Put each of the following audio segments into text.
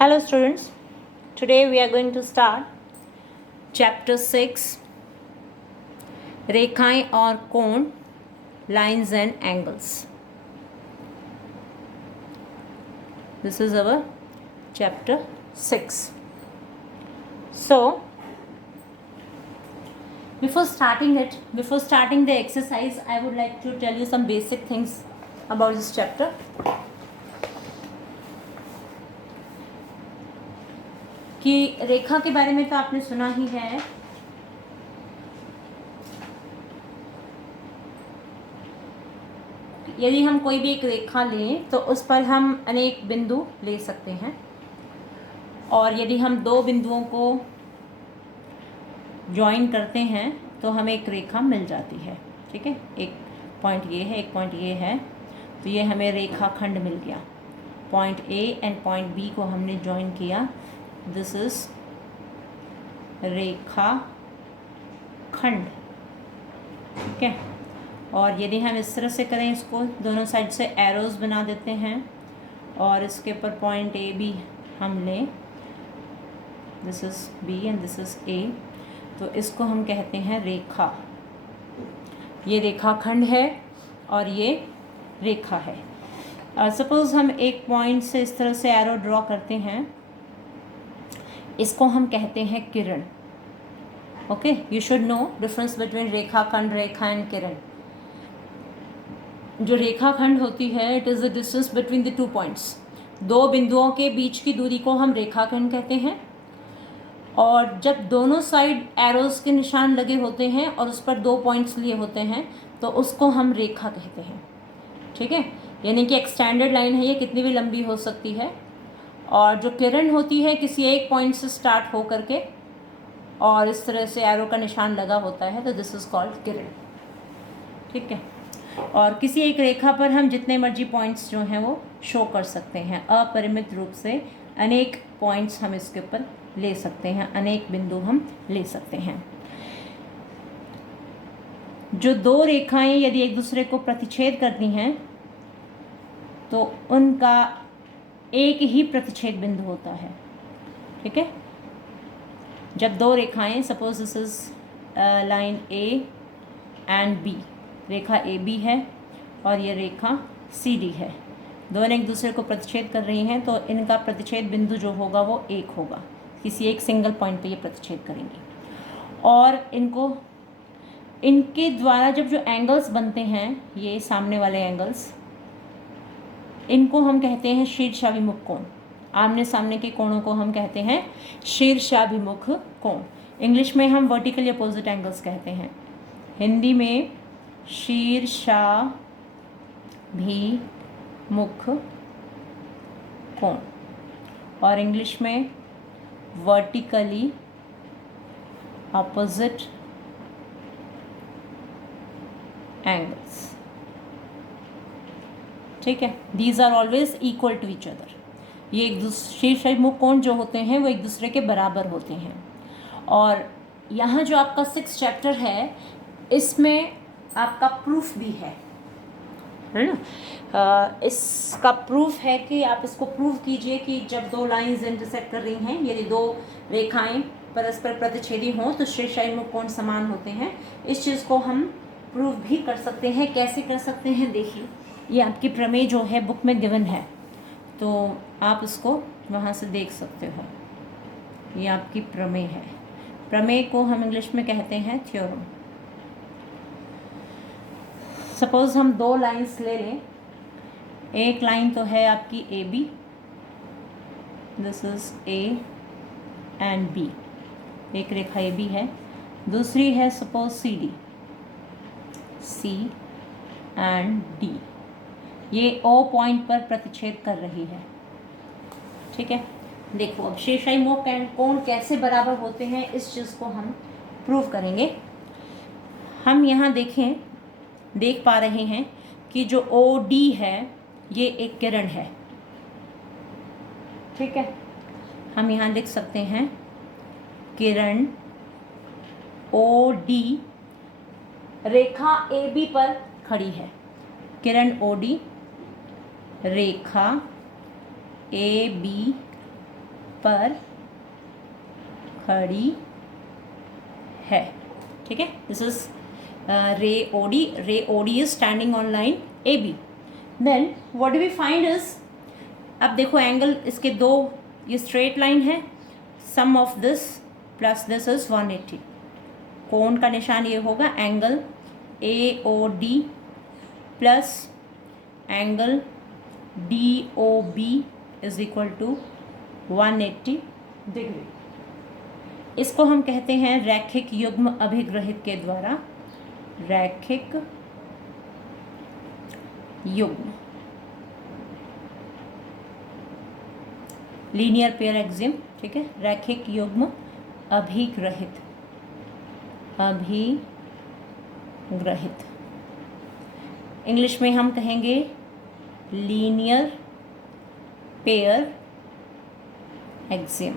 Hello students, today we are going to start chapter 6 रेखाएं और कोण lines and angles. This is our chapter 6. So before starting the exercise, I would like to tell you some basic things about this chapter. कि रेखा के बारे में तो आपने सुना ही है। यदि हम कोई भी एक रेखा लें तो उस पर हम अनेक बिंदु ले सकते हैं, और यदि हम दो बिंदुओं को ज्वाइन करते हैं तो हमें एक रेखा मिल जाती है। ठीक है, एक पॉइंट ये है, एक पॉइंट ये है, तो ये हमें रेखाखंड मिल गया। Point A and point B को हमने ज्वाइन किया, दिस इज रेखा खंड। ठीक है, और यदि हम इस तरह से करें, इसको दोनों साइड से एरोज बना देते हैं और इसके ऊपर पॉइंट ए बी हम लें, this is B and this is A, तो इसको हम कहते हैं रेखा। ये रेखाखंड है और ये रेखा है। सपोज हम एक पॉइंट से इस तरह से एरो ड्रॉ करते हैं, इसको हम कहते हैं किरण। Okay, you should know difference between रेखाखंड, रेखा एंड किरण। जो रेखाखंड होती है, it is the distance between the two points. दो बिंदुओं के बीच की दूरी को हम रेखाखंड कहते हैं, और जब दोनों साइड एरोज के निशान लगे होते हैं और उस पर दो पॉइंट्स लिए होते हैं तो उसको हम रेखा कहते हैं। ठीक है, यानी कि एक्सटेंडेड लाइन है, ये कितनी भी लंबी हो सकती है। और जो किरण होती है, किसी एक पॉइंट से स्टार्ट हो करके और इस तरह से एरो का निशान लगा होता है, तो दिस इज़ कॉल्ड किरण। ठीक है, और किसी एक रेखा पर हम जितने मर्जी पॉइंट्स जो हैं वो शो कर सकते हैं। अपरिमित रूप से अनेक पॉइंट्स हम इसके ऊपर ले सकते हैं, अनेक बिंदु हम ले सकते हैं। जो दो रेखाएं यदि एक दूसरे को प्रतिच्छेद करती हैं तो उनका एक ही प्रतिच्छेद बिंदु होता है। ठीक है, जब दो रेखाएं, suppose this is line A and B, रेखा ए बी है और ये रेखा सी डी है, दोनों एक दूसरे को प्रतिच्छेद कर रही हैं, तो इनका प्रतिच्छेद बिंदु जो होगा वो एक होगा। किसी एक सिंगल पॉइंट पे ये प्रतिच्छेद करेंगी, और इनके द्वारा जब जो एंगल्स बनते हैं, ये सामने वाले एंगल्स, इनको हम कहते हैं शीर्षाभिमुख कोण। आमने सामने के कोणों को हम कहते हैं शीर्षाभिमुख कोण। इंग्लिश में हम वर्टिकली अपोजिट एंगल्स कहते हैं, हिंदी में शीर्षाभिमुख कोण, और इंग्लिश में वर्टिकली अपोजिट एंगल्स। ठीक है, these are always equal to each other. ये एक दूसरे शीर्षाभिमुख कोण जो होते हैं वो एक दूसरे के बराबर होते हैं। और यहाँ जो आपका 6 चैप्टर है, इसमें आपका प्रूफ भी है ना। इसका प्रूफ है कि आप इसको प्रूव कीजिए कि जब दो लाइंस इंटरसेक्ट कर रही हैं, यदि दो रेखाएं परस्पर प्रतिच्छेदी हों तो शीर्षाभिमुख कोण समान होते हैं। इस चीज़ को हम प्रूव भी कर सकते हैं। कैसे कर सकते हैं, देखिए, ये आपकी प्रमेय जो है बुक में गिवन है, तो आप इसको वहाँ से देख सकते हो। ये आपकी प्रमेय है। प्रमेय को हम इंग्लिश में कहते हैं थ्योरम। सपोज हम दो लाइंस ले लें। एक लाइन तो है आपकी A B, this is A and B, एक रेखा ए बी है। दूसरी है suppose C D, C and D, ये ओ पॉइंट पर प्रतिच्छेद कर रही है। ठीक है, देखो अब शीर्षाभिमुख कोण कैसे बराबर होते हैं, इस चीज़ को हम प्रूव करेंगे। हम यहाँ देख पा रहे हैं कि जो ओ डी है ये एक किरण है। ठीक है, हम यहाँ लिख सकते हैं किरण O D Rekha A B पर खड़ी है। किरण O D Rekha A B पर खड़ी है। ठीक है, this is ray O D. Ray O D is standing on line A B. Then what do we find is, अब देखो एंगल इसके दो, ये स्ट्रेट लाइन है, sum of this plus this is 180। कोण का निशान ये होगा angle A O D plus angle D O B is equal to 180 degree. इसको हम कहते हैं रैखिक युग्म अभिग्रहित के द्वारा, रैखिक युग्म, लीनियर पेयर एक्सियम। ठीक है, रैखिक युग्म अभिग्रहित, अभिग्रहित इंग्लिश में हम कहेंगे लीनियर पेयर एक्सियम।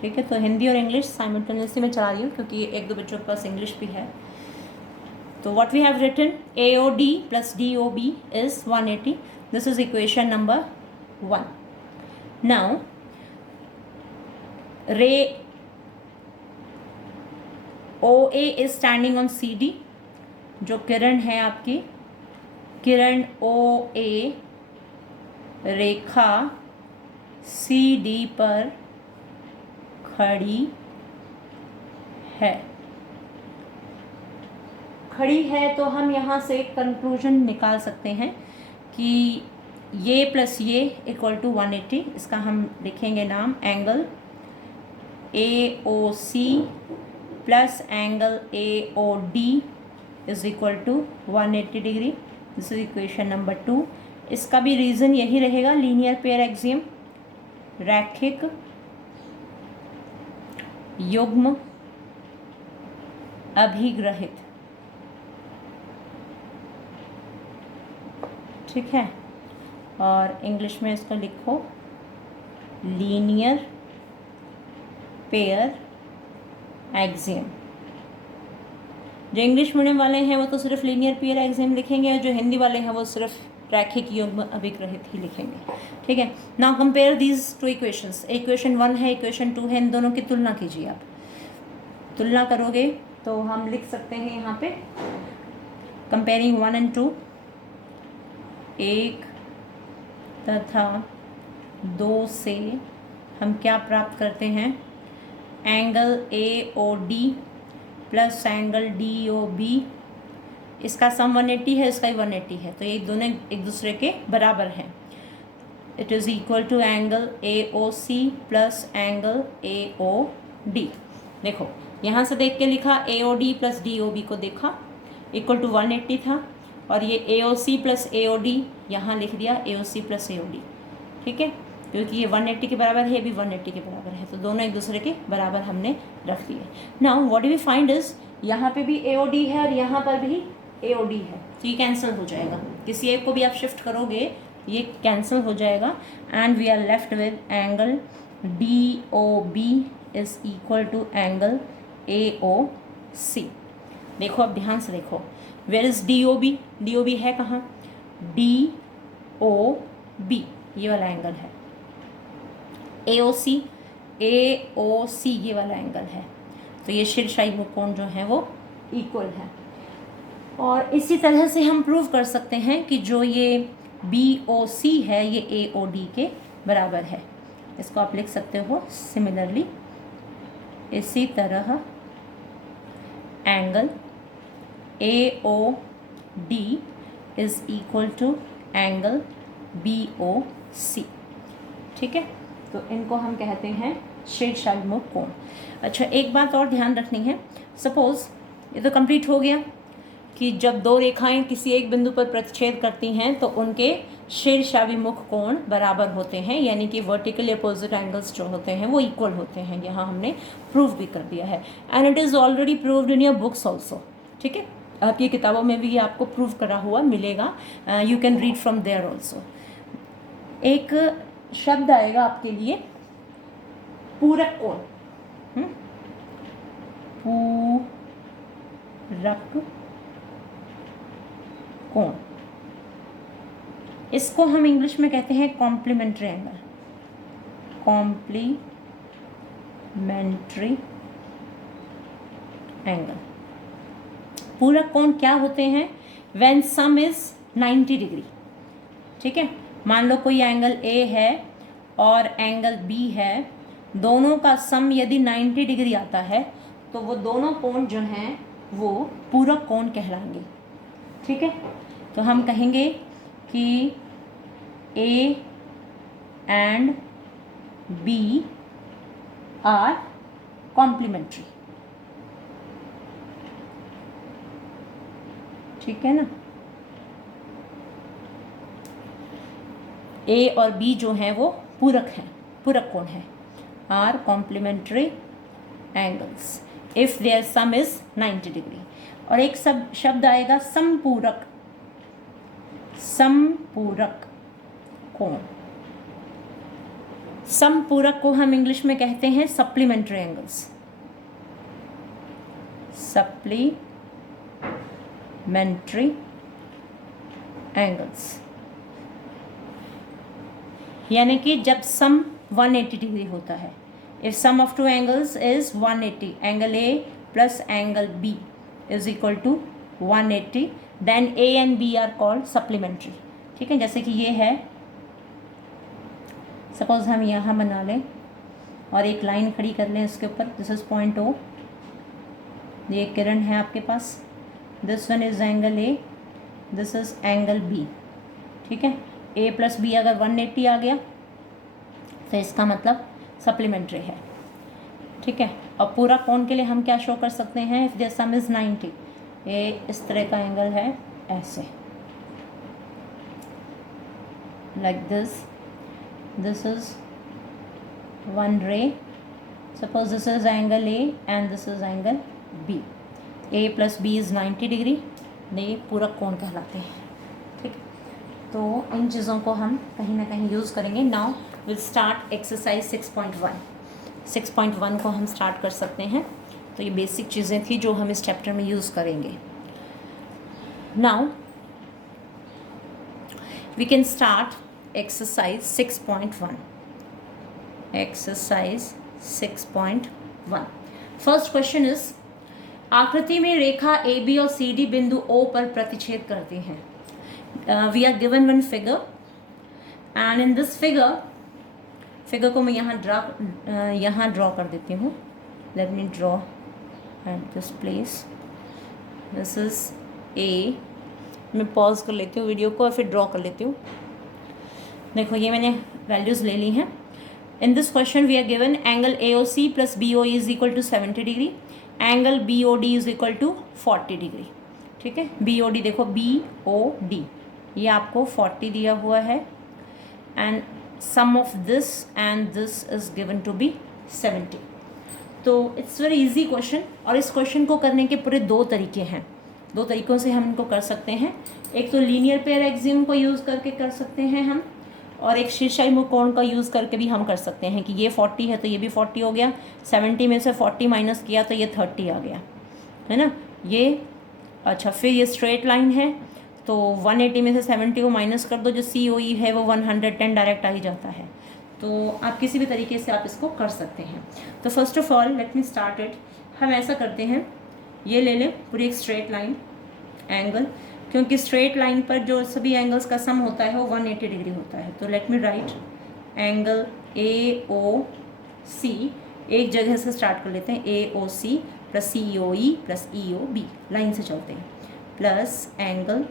ठीक है, तो हिंदी और इंग्लिश साइमल्टेनियसली में चला रही हूँ क्योंकि एक दो बच्चों के पास इंग्लिश भी है। तो what we have written, AOD plus DOB is 180। This is equation number 1। Now ray OA is standing on CD। जो किरण है आपकी, किरण OA रेखा CD पर खड़ी है। खड़ी है तो हम यहाँ से कंक्लूजन निकाल सकते हैं कि ये प्लस ये इक्वल टू 180। इसका हम लिखेंगे नाम angle AOC plus angle AOD is equal to 180 degree. This is equation number 2। इसका भी रीज़न यही रहेगा, लीनियर पेयर एक्सियम, रैखिक युग्म अभिग्रहित। ठीक है, और इंग्लिश में इसको लिखो लीनियर पेयर एक्सियम। जो इंग्लिश मीडियम वाले हैं वो तो सिर्फ लीनियर पेयर एक्सियम लिखेंगे, और जो हिंदी वाले हैं वो सिर्फ रैखिक युग्म अभिग्रहित ही लिखेंगे। ठीक है, now compare these two equations. Equation 1 है, इक्वेशन 2 है, इन दोनों की तुलना कीजिए। आप तुलना करोगे तो हम लिख सकते हैं यहाँ पे कंपेयरिंग 1 and 2, 1 तथा 2 से हम क्या प्राप्त करते हैं, angle AOD plus angle DOB। इसका सम 180 है, इसका ही 180 है, तो ये दोनों एक दूसरे के बराबर हैं। It is equal to angle AOC plus angle AOD। देखो यहाँ से देख के लिखा, AOD प्लस DOB को देखा, इक्वल टू 180 था, और ये AOC प्लस AOD यहाँ लिख दिया AOC प्लस AOD। ठीक है, क्योंकि ये 180 के बराबर है, ये भी 180 के बराबर है, तो दोनों एक दूसरे के बराबर हमने रख दिए। Now what do we find is, यहाँ पे भी AOD है और यहाँ पर भी AOD है, तो ये कैंसिल हो जाएगा। किसी एक को भी आप शिफ्ट करोगे ये कैंसिल हो जाएगा, and we are left with angle DOB is equal to angle AOC। देखो अब ध्यान से देखो, वेयर इज DOB, DOB है कहाँ, DOB ये वाला एंगल है, AOC ये वाला एंगल है, तो ये शीर्षाई मुकोण जो है वो इक्वल है। और इसी तरह से हम प्रूव कर सकते हैं कि जो ये BOC है ये AOD के बराबर है। इसको आप लिख सकते हो सिमिलरली, इसी तरह angle AOD is equal to angle BOC। ठीक है, तो इनको हम कहते हैं शीर्षाभिमुख कोण। अच्छा, एक बात और ध्यान रखनी है, सपोज ये तो कंप्लीट हो गया कि जब दो रेखाएं किसी एक बिंदु पर प्रतिच्छेद करती हैं तो उनके शीर्षाभिमुख कोण बराबर होते हैं, यानी कि वर्टिकली अपोजिट एंगल्स जो होते हैं वो इक्वल होते हैं। यहाँ हमने प्रूव भी कर दिया है, and it is already proved in your books also. ठीक है, आपकी किताबों में भी आपको प्रूव करा हुआ मिलेगा, you can read from there also. एक शब्द आएगा आपके लिए, पूरक कोण। पूरक कोण, इसको हम इंग्लिश में कहते हैं कॉम्प्लीमेंट्री एंगल, कॉम्प्लीमेंट्री एंगल। पूरक कोण क्या होते हैं? When some is 90 degree. ठीक है, मान लो कोई एंगल ए है और एंगल बी है, दोनों का सम यदि 90 डिग्री आता है तो वो दोनों कोण जो हैं वो पूरक कोण कहलाएंगे। ठीक है, तो हम कहेंगे कि A and B are complementary. ठीक है ना, ए और बी जो हैं वो पूरक हैं, पूरक कोण है, are complementary angles if there some is 90 degree. और एक शब्द आएगा समपूरक, समपूरक कोण। समपूरक को हम इंग्लिश में कहते हैं सप्लीमेंट्री एंगल्स, सप्लीमेंट्री एंगल्स। यानी कि जब सम 180 डिग्री होता है, if sum of two angles is 180, angle A plus angle B is equal to 180, then A and B are called supplementary. ठीक है, जैसे कि ये है, सपोज हम यहाँ बना लें और एक लाइन खड़ी कर लें इसके ऊपर, दिस इज पॉइंट ओ, ये किरण है आपके पास, this one is angle A, this is angle B. ठीक है, ए प्लस बी अगर 180 आ गया तो इसका मतलब सप्लीमेंट्री है। ठीक है, और पूरा कोण के लिए हम क्या शो कर सकते हैं? इफ देयर सम इज 90, ए इस तरह का एंगल है ऐसे, like this, this is one ray, suppose this is angle A and this is angle B, A plus B is 90 degree, ये पूरक कोण कहलाते हैं। ठीक है, तो इन चीज़ों को हम कहीं ना कहीं यूज़ करेंगे। Now will start exercise 6.1। 6.1 को हम स्टार्ट कर सकते हैं। तो ये बेसिक चीज़ें थी जो हम इस चैप्टर में यूज़ करेंगे। Now we can start exercise 6.1। Exercise 6.1, first question is, आकृति में रेखा ए बी और सी डी बिंदु ओ पर प्रतिच्छेद करती हैं। We are given one figure and in this figure को मैं यहाँ ड्रॉ कर देती हूँ। Let me draw at this place, this is A. मैं पॉज कर लेती हूँ वीडियो को और फिर ड्रॉ कर लेती हूँ। देखो ये मैंने वैल्यूज़ ले ली हैं। In this question we are given angle A O C plus B O is equal to 70 degree, angle B O D is equal to 40 degree. ठीक है, बी ओ डी देखो, बी ओ डी ये आपको 40 दिया हुआ है and sum of this and this is given to be 70। तो it's very easy question, और इस क्वेश्चन को करने के पूरे दो तरीके हैं। दो तरीक़ों से हम इनको कर सकते हैं। एक तो लीनियर पेयर एक्सियम को यूज़ करके कर सकते हैं हम, और एक शीर्षाभिमुख कोण का यूज़ करके भी हम कर सकते हैं कि ये 40 है तो ये भी 40 हो गया, 70 में से 40 माइनस किया तो ये 30 आ गया, है ना ये। अच्छा, फिर ये स्ट्रेट लाइन है तो 180 में से 70 को माइनस कर दो, जो सी ओ ई है वो 110 डायरेक्ट आ ही जाता है। तो आप किसी भी तरीके से आप इसको कर सकते हैं। तो first of all let me start it. हम ऐसा करते हैं, ये ले लें पूरी एक स्ट्रेट लाइन एंगल, क्योंकि स्ट्रेट लाइन पर जो सभी एंगल्स का सम होता है वो 180 डिग्री होता है। तो let me write angle A O C, एक जगह से स्टार्ट कर लेते हैं, A O C plus C O E plus E O B, line से चलते हैं, plus angle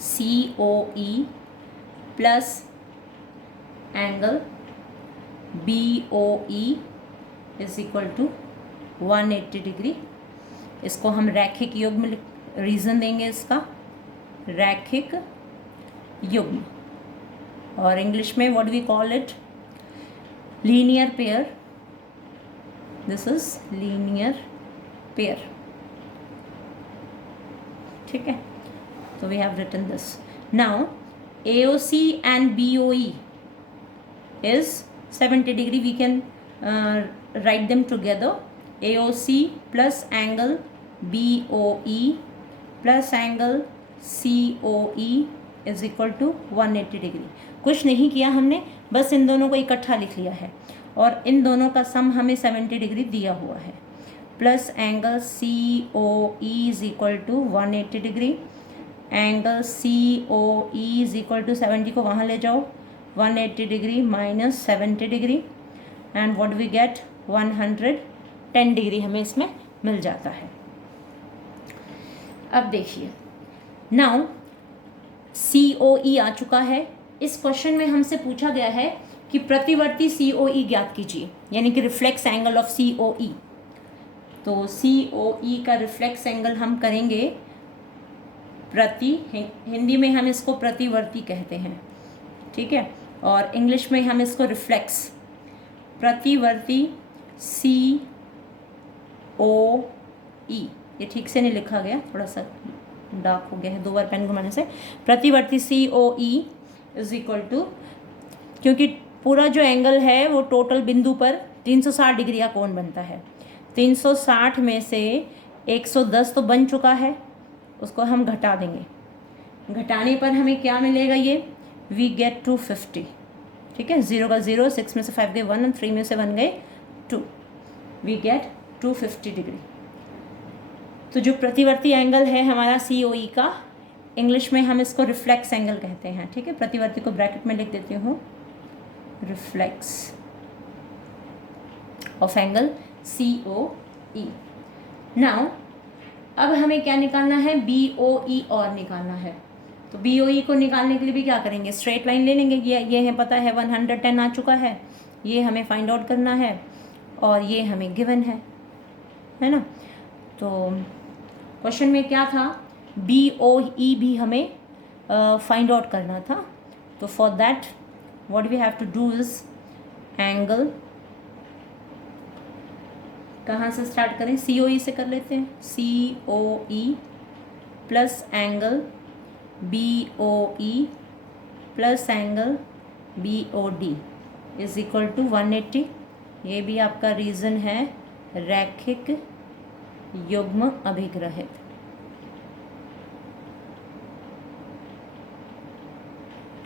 C O E plus angle B O E is equal to 180 degree. इसको हम रैखिक युग्म, रीजन देंगे इसका रैखिक युग्म, और इंग्लिश में what we call it, linear pair. This is linear pair. ठीक है, so we have written this. Now AOC and BOE is 70 degree. We can write them together. AOC plus angle BOE plus angle COE is equal to 180 degree. कुछ नहीं किया हमने, बस इन दोनों को इकट्ठा लिख लिया है और इन दोनों का सम हमें 70 डिग्री दिया हुआ है। Plus angle C O E is equal to 180 degree, angle C O E is equal to 70 को वहाँ ले जाओ, 180 degree minus 70 degree and what we get 110 degree हमें इसमें मिल जाता है। अब देखिए, नाउ COE आ चुका है। इस क्वेश्चन में हमसे पूछा गया है कि प्रतिवर्ती COE ज्ञात कीजिए, यानी कि रिफ्लेक्स एंगल ऑफ COE। तो COE का रिफ्लेक्स एंगल हम करेंगे हिंदी में हम इसको प्रतिवर्ती कहते हैं, ठीक है, और इंग्लिश में हम इसको रिफ्लेक्स, प्रतिवर्ती COE। ये ठीक से नहीं लिखा गया, थोड़ा सा डार्क हो गया है 2 बार पेन घुमाने से। प्रतिवर्ती COE इज इक्वल टू, क्योंकि पूरा जो एंगल है वो टोटल बिंदु पर 360 डिग्री का कोण बनता है। 360 में से 110 तो बन चुका है, उसको हम घटा देंगे। घटाने पर हमें क्या मिलेगा, ये वी गेट 250, ठीक है। 0 का 0, 6 में से 5 गए 1 और 3 में से 1 गए 2, वी गेट 250 डिग्री। तो जो प्रतिवर्ती एंगल है हमारा COE का, इंग्लिश में हम इसको रिफ्लेक्स एंगल कहते हैं, ठीक है। प्रतिवर्ती को ब्रैकेट में लिख देती हूँ, reflex of angle COE। Now अब हमें क्या निकालना है, BOE और निकालना है। तो BOE को निकालने के लिए भी क्या करेंगे, स्ट्रेट लाइन ले लेंगे। ये है पता है 110 आ चुका है, ये हमें फाइंड आउट करना है और ये हमें गिवन है ना। तो क्वेश्चन में क्या था, BOE भी हमें फाइंड आउट करना था। तो for that what we have to do is angle, कहाँ से स्टार्ट करें, COE से कर लेते हैं। COE plus angle BOE plus angle BOD is equal to 180। ये भी आपका रीज़न है रैखिक युग्म अभिग्रहित,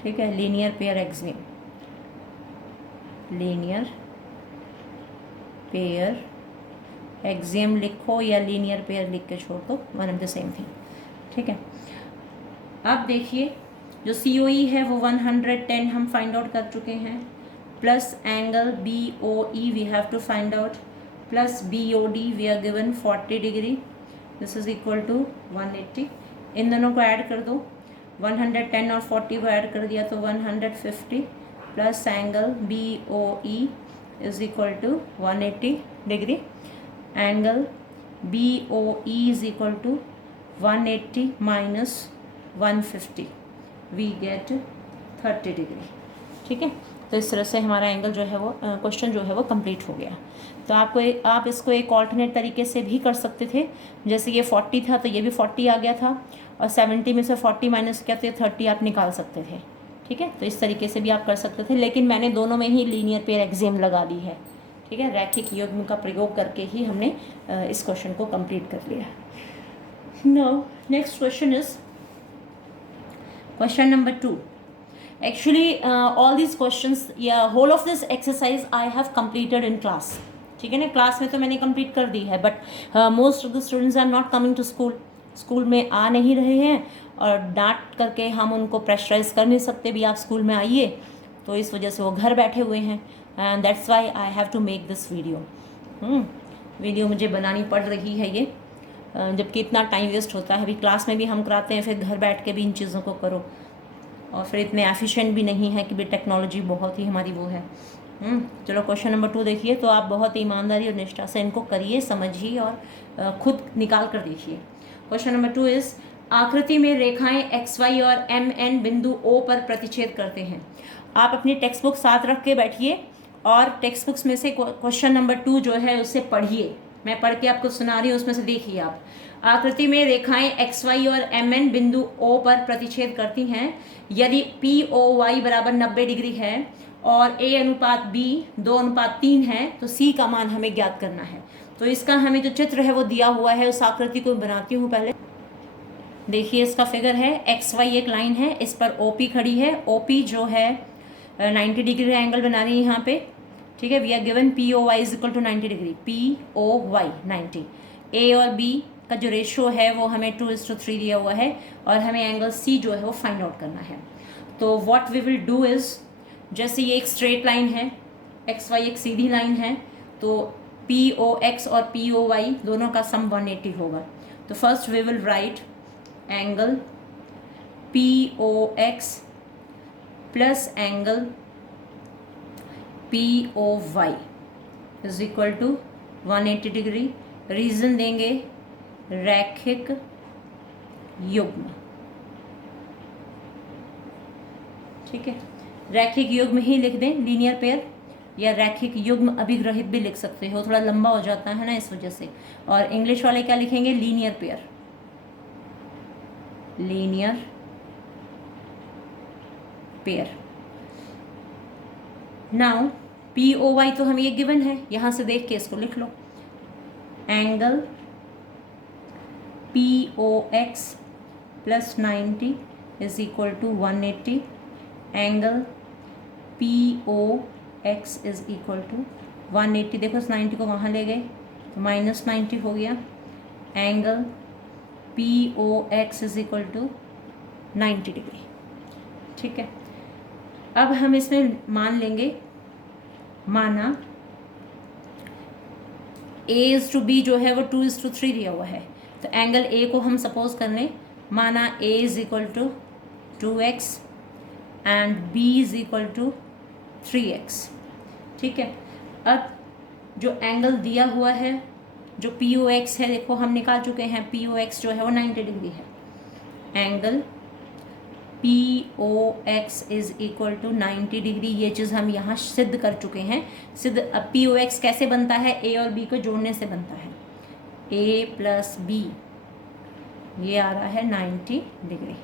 ठीक है, linear pair axiom, linear pair axiom लिखो या लीनियर पेयर लिख के छोड़ दो, one and the same thing, ठीक है। अब देखिए, जो COE है वो 110 हम फाइंड आउट कर चुके हैं, plus angle BOE we have to find out, plus BOD we are given 40 degree, this is equal to 180। इन दोनों को ऐड कर दो, 110 और 40 को ऐड कर दिया तो 150, plus angle BOE is equal to 180 degree, angle BOE is equal to 180 minus 150, we get 30 degree, ठीक है। तो इस तरह से हमारा एंगल जो है वो क्वेश्चन जो है वो कंप्लीट हो गया। तो आप इसको एक ऑल्टरनेट तरीके से भी कर सकते थे, जैसे ये 40 था तो ये भी 40 आ गया था, और 70 में से 40 माइनस किया तो 30 आप निकाल सकते थे, ठीक है। तो इस तरीके से भी आप कर सकते थे, लेकिन मैंने दोनों में ही लीनियर पेयर एक्सियम लगा दी है, ठीक है। रैखिक युग्म का प्रयोग करके ही हमने इस क्वेश्चन को कंप्लीट कर लिया। Now next question is question number 2। Actually, all these questions, whole of this exercise I have completed in class, ठीक है ना। क्लास में तो मैंने कंप्लीट कर दी है, but most of the students are not coming to school में आ नहीं रहे हैं, और डांट करके हम उनको प्रेशराइज कर नहीं सकते भी आप स्कूल में आइए, तो इस वजह से वो घर बैठे हुए हैं, and that's why I have to make this video मुझे बनानी पड़ रही है ये, जबकि इतना टाइम वेस्ट होता है। अभी क्लास में भी हम कराते हैं, फिर घर बैठ के भी इन चीज़ों को करो, और फिर इतने एफिशिएंट भी नहीं है कि भी टेक्नोलॉजी बहुत ही हमारी वो है। चलो क्वेश्चन नंबर 2 देखिए। तो आप बहुत ही ईमानदारी और निष्ठा से इनको करिए, समझिए और खुद निकाल कर देखिए। क्वेश्चन नंबर 2 इज, आकृति में रेखाएं XY और MN बिंदु O पर प्रतिच्छेद करते हैं। आप अपनी टेक्स्ट बुक साथ रख के बैठिए और टेक्स्ट बुक्स में से क्वेश्चन नंबर 2 जो है उससे पढ़िए, मैं पढ़ के आपको सुना रही हूँ, उसमें से देखिए आप। आकृति में रेखाएं XY और MN बिंदु O पर प्रतिच्छेद करती हैं यदि POY बराबर 90 डिग्री है और A अनुपात B 2:3 है, तो C का मान हमें ज्ञात करना है। तो इसका हमें जो चित्र है वो दिया हुआ है, उस आकृति को बनाती हूँ पहले। देखिए इसका फिगर है, एक्स वाई एक लाइन है, इस पर ओ पी खड़ी है। ओ पी जो है 90 डिग्री का एंगल बना रही है यहाँ पे, ठीक है। We are given P O Y is equal to 90 degree, P O Y 90। A और बी का जो रेशो है वो हमें 2:3 दिया हुआ है, और हमें एंगल सी जो है वो फाइंड आउट करना है। तो what we will do is, जैसे ये एक स्ट्रेट लाइन है, एक्स वाई एक सीधी लाइन है, तो पी ओ एक्स और पी ओ वाई दोनों का सम 180 होगा। तो first we will write angle P O X plus angle P O Y is equal to 180 degree. Reason देंगे रैखिक युग्म, ठीक है। रैखिक युग्म ही लिख दें, लीनियर पेयर, या रैखिक युग्म अभिग्रहित भी लिख सकते हो, थोड़ा लंबा हो जाता है ना इस वजह से। और इंग्लिश वाले क्या लिखेंगे, linear pair, linear pair. Now P O Y तो हमें ये गिवन है, यहां से देख के इसको लिख लो। Angle P O X plus 90 is equal to 180। Angle P O X is equal to 180, देखो इस 90 को वहाँ ले गए तो -90 हो गया। Angle P O X is equal to 90 degree, ठीक है। अब हम इसमें मान लेंगे, माना ए इज टू बी जो है वो 2:3 दिया हुआ है, तो एंगल ए को हम सपोज कर लें, माना A is equal to 2x and B is equal to 3x, ठीक है। अब जो एंगल दिया हुआ है, जो पी ओ एक्स है, देखो हम निकाल चुके हैं, पी ओ एक्स जो है वो 90 डिग्री है। Angle P O X is equal to 90 degree, ये चीज़ हम यहाँ सिद्ध कर चुके हैं। सिद्ध, अब पी ओ एक्स कैसे बनता है, ए और बी को जोड़ने से बनता है। ए प्लस बी, ये आ रहा है 90 डिग्री,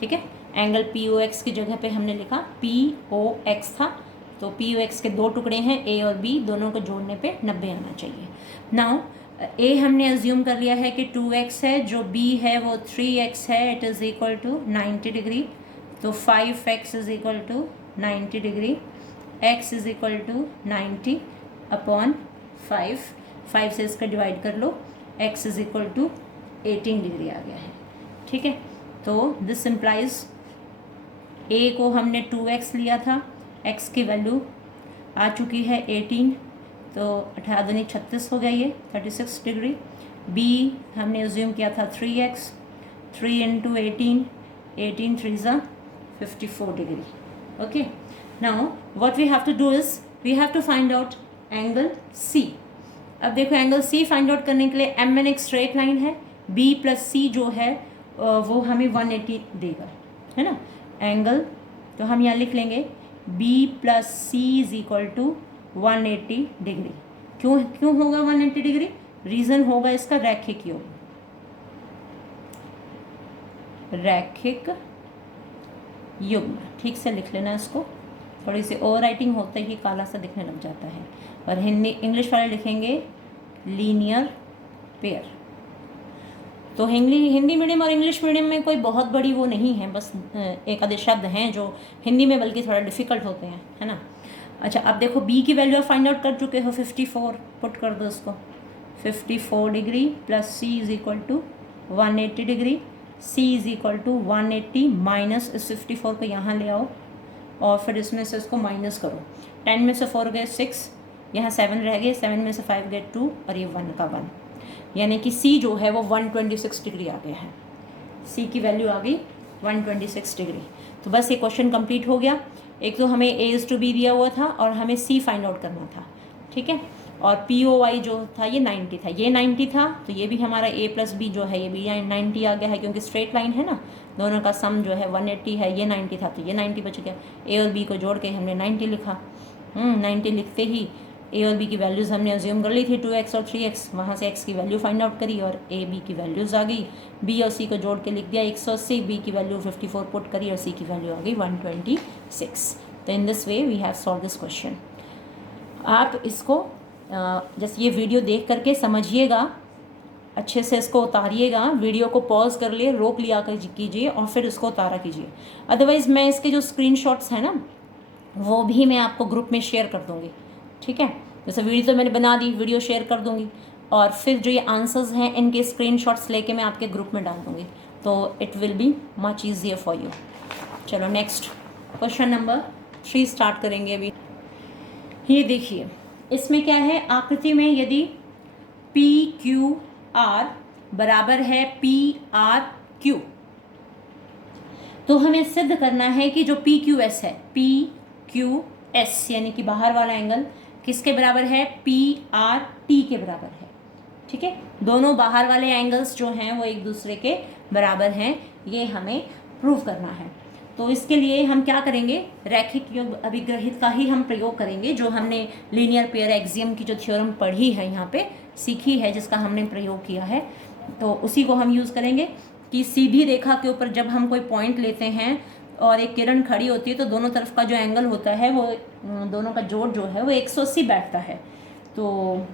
ठीक है। एंगल पी ओ एक्स की जगह पे हमने लिखा पी ओ एक्स था, तो पी ओ एक्स के दो टुकड़े हैं, ए और बी, दोनों को जोड़ने पे 90 आना चाहिए। नाउ ए हमने अज्यूम कर लिया है कि 2x है, जो बी है वो 3x है, it is equal to 90 degree. तो 5x is equal to 90 degree, x is equal to 90 upon 5 से इसका डिवाइड कर लो, x is equal to 18 degree आ गया है, ठीक है। तो दिस इम्प्लाइज a को हमने 2x लिया था, x की वैल्यू आ चुकी है 18, तो 18 दूनी 36 हो गया, ये 36 डिग्री। b हमने अज्यूम किया था 3x, 3 इंटू 18, 18 3 ज़ा 54 degree, okay. Now what we have to do is, we have to find out angle c। अब देखो एंगल c फाइंड आउट करने के लिए m एक स्ट्रेट लाइन है, b प्लस c जो है वो हमें 180 देगा, है ना। एंगल तो हम यहाँ लिख लेंगे b plus C is equal to 180 degree. क्यों होगा 180 डिग्री, रीजन होगा इसका रैखिक योग, रैखिक युग्म, ठीक से लिख लेना इसको। थोड़ी सी ओवर राइटिंग होता ही काला सा दिखने लग जाता है। और हिंदी इंग्लिश वाले लिखेंगे लीनियर पेयर। तो हिंदी मीडियम और इंग्लिश मीडियम में कोई बहुत बड़ी वो नहीं है, बस एक आधे शब्द हैं जो हिंदी में बल्कि थोड़ा डिफ़िकल्ट होते हैं, है ना। अच्छा, अब देखो b की वैल्यू आप फाइंड आउट कर चुके हो, 54 पुट कर दो इसको, 54 degree plus c is equal to 180 degree, c is equal to 180 minus इस 54 को यहाँ ले आओ और फिर इसमें से इसको माइनस करो। 10 में से 4 गए 6, यहाँ 7 रह गए, 7 में से 5 गए 2 और ये 1 का 1, यानी कि c जो है वो 126 डिग्री आ गया है। c की वैल्यू आ गई 126 डिग्री। तो बस ये क्वेश्चन कंप्लीट हो गया। एक तो हमें a इज टू b दिया हुआ था और हमें c फाइंड आउट करना था, ठीक है। और पी ओ वाई जो था ये 90 था, ये 90 था, तो ये भी हमारा a प्लस बी जो है ये भी 90 आ गया है, क्योंकि स्ट्रेट लाइन है ना, दोनों का सम जो है 180 है, ये 90 था तो ये 90 बच गया। a और b को जोड़ के हमने 90 लिखा। 90 लिखते ही a और b की वैल्यूज़ हमने अज्यूम कर ली थी 2x और 3x, वहाँ से x की वैल्यू फाइंड आउट करी और a b की वैल्यूज़ आ गई। b और c को जोड़ के लिख दिया 180, b की वैल्यू 54 पुट करी और c की वैल्यू आ गई 126। तो in this way we have solved this question. आप इसको जैसे ये वीडियो देख करके समझिएगा अच्छे से इसको उतारिएगा, वीडियो को पॉज कर लिए, रोक लिया कीजिए और फिर इसको उतारा कीजिए। अदरवाइज़ मैं इसके जो स्क्रीनशॉट्स हैं ना वो भी मैं आपको ग्रुप में शेयर कर दूँगी, ठीक है। जैसे वीडियो तो मैंने बना दी, वीडियो शेयर कर दूँगी और फिर जो ये आंसर्स हैं इनके स्क्रीनशॉट्स लेके मैं आपके ग्रुप में डाल दूँगी, तो it will be much easier for you. चलो नेक्स्ट क्वेश्चन नंबर 3 स्टार्ट करेंगे अभी। ये देखिए, इसमें क्या है, आकृति में यदि पी क्यू आर बराबर है पी आर क्यू, तो हमें सिद्ध करना है कि जो पी क्यू एस है, पी क्यू एस यानी कि बाहर वाला एंगल किसके बराबर है, पी आर टी के बराबर है, ठीक है। दोनों बाहर वाले एंगल्स जो हैं वो एक दूसरे के बराबर हैं, ये हमें प्रूव करना है। तो इसके लिए हम क्या करेंगे, रैखिक योग अभिग्रहित का ही हम प्रयोग करेंगे, जो हमने लीनियर पेयर एक्सियम की जो थ्योरम पढ़ी है यहाँ पे, सीखी है, जिसका हमने प्रयोग किया है, तो उसी को हम यूज़ करेंगे कि सीधी रेखा के ऊपर जब हम कोई पॉइंट लेते हैं और एक किरण खड़ी होती है तो दोनों तरफ का जो एंगल होता है वो दोनों का जोड़ जो है वो 180 बैठता है। तो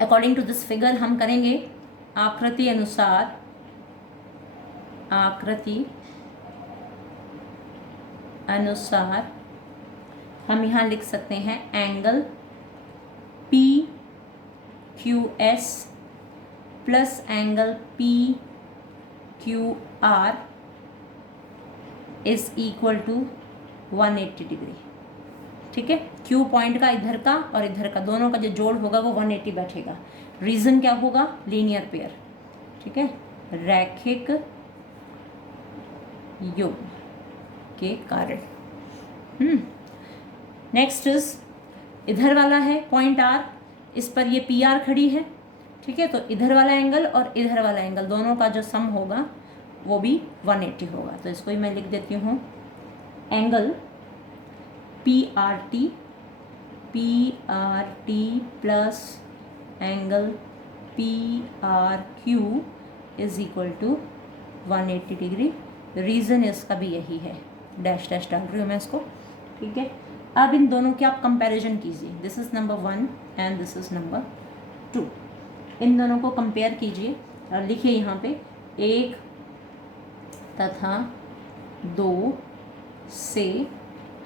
अकॉर्डिंग टू दिस फिगर हम करेंगे आकृति अनुसार हम यहाँ लिख सकते हैं angle P Q S plus angle P Q R is equal to 180 degree, ठीक है। क्यू पॉइंट का इधर का और इधर का दोनों का जो जोड़ होगा वो 180 बैठेगा। रीजन क्या होगा, लीनियर पेयर, ठीक है, रैखिक योग के कारण। नेक्स्ट इज इधर वाला है पॉइंट आर, इस पर ये पी आर खड़ी है, ठीक है। तो इधर वाला एंगल और इधर वाला एंगल दोनों का जो सम होगा वो भी 180 होगा। तो इसको ही मैं लिख देती हूँ, angle P R T plus angle P R Q is equal to 180 degree. Reason इसका भी यही है, डैश डैश डाल रही हूँ मैं इसको, ठीक है। अब इन दोनों की आप कंपैरिजन कीजिए, this is number 1 and this is number 2। इन दोनों को कंपेयर कीजिए और लिखिए यहाँ पे 1 तथा 2 से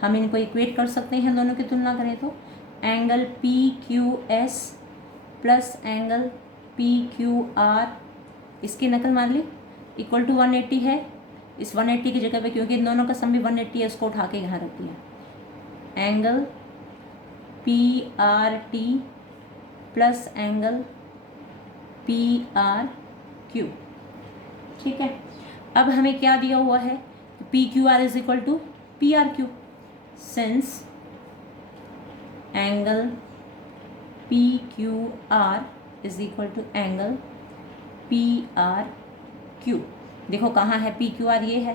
हम इनको इक्वेट कर सकते हैं, दोनों की तुलना करें तो angle P Q S plus angle P Q are, इसकी नकल मान ली, इक्वल टू 180 है। इस 180 की जगह पे क्योंकि इन दोनों का सम भी 180 है, इसको उठा के यहाँ रख दिया, angle P R T plus angle P R Q, ठीक है। अब हमें क्या दिया हुआ है, P Q R is equal to P R Q, since angle P Q R is equal to angle P R Q. देखो कहाँ है पी क्यू आर, ये है,